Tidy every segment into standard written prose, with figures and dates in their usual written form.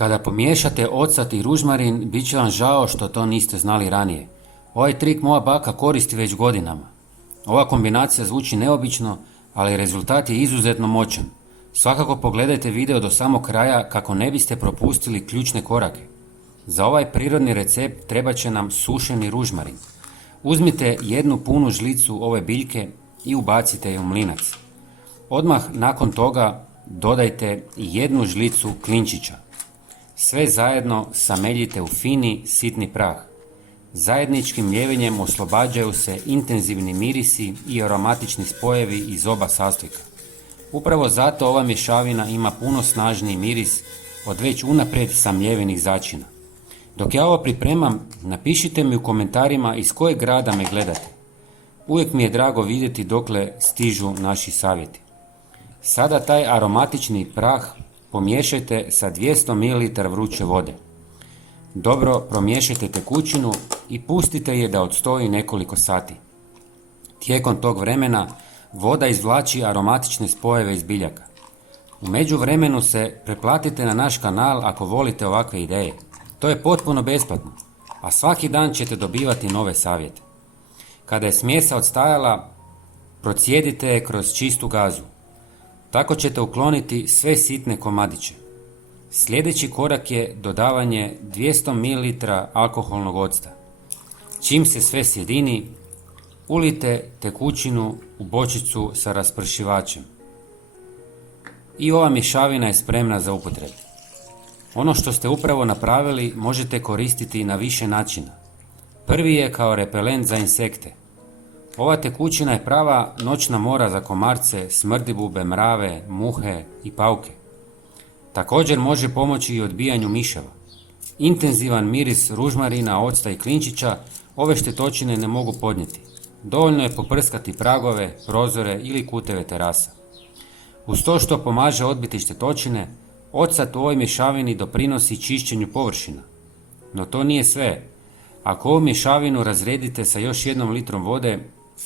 Kada pomiješate ocat i ružmarin, bit će vam žao što to niste znali ranije. Ovaj trik moja baka koristi već godinama. Ova kombinacija zvuči neobično, ali rezultat je izuzetno moćan. Svakako pogledajte video do samog kraja kako ne biste propustili ključne korake. Za ovaj prirodni recept trebat će nam sušeni ružmarin. Uzmite jednu punu žlicu ove biljke i ubacite je u mlinac. Odmah nakon toga dodajte jednu žlicu klinčića. Sve zajedno sameljite u fini, sitni prah. Zajedničkim mljevenjem oslobađaju se intenzivni mirisi i aromatični spojevi iz oba sastojka. Upravo zato ova mješavina ima puno snažniji miris od već unaprijed samljevenih začina. Dok ja ovo pripremam, napišite mi u komentarima iz kojeg grada me gledate. Uvijek mi je drago vidjeti dokle stižu naši savjeti. Sada taj aromatični prah pomiješajte sa 200 ml vruće vode. Dobro promiješajte tekućinu i pustite je da odstoji nekoliko sati. Tijekom tog vremena voda izvlači aromatične spojeve iz biljaka. U međuvremenu se pretplatite na naš kanal ako volite ovakve ideje. To je potpuno besplatno, a svaki dan ćete dobivati nove savjete. Kada je smjesa odstajala, procijedite je kroz čistu gazu. Tako ćete ukloniti sve sitne komadiće. Sljedeći korak je dodavanje 200 ml alkoholnog octa. Čim se sve sjedini, ulijte tekućinu u bočicu sa raspršivačem. I ova mješavina je spremna za upotrebu. Ono što ste upravo napravili možete koristiti na više načina. Prvi je kao repelent za insekte. Ova tekućina je prava noćna mora za komarce, smrdibube, mrave, muhe i pauke. Također može pomoći i odbijanju miševa. Intenzivan miris ružmarina, octa i klinčića ove štetočine ne mogu podnijeti. Dovoljno je poprskati pragove, prozore ili kuteve terasa. Uz to što pomaže odbiti štetočine, ocat u ovoj mješavini doprinosi čišćenju površina. No to nije sve. Ako ovu mješavinu razredite sa još 1 litrom vode,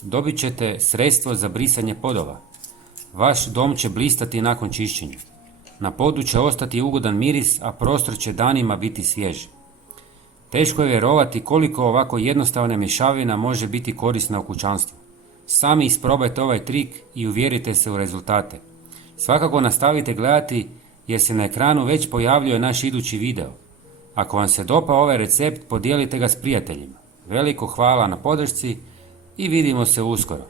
dobit ćete sredstvo za brisanje podova. Vaš dom će blistati nakon čišćenja. Na podu će ostati ugodan miris, a prostor će danima biti svjež. Teško je vjerovati koliko ovako jednostavna mješavina može biti korisna u kućanstvu. Sami isprobajte ovaj trik i uvjerite se u rezultate. Svakako nastavite gledati jer se na ekranu već pojavljuje naš idući video. Ako vam se dopao ovaj recept, podijelite ga s prijateljima. Veliko hvala na podršci i vidimo se uskoro.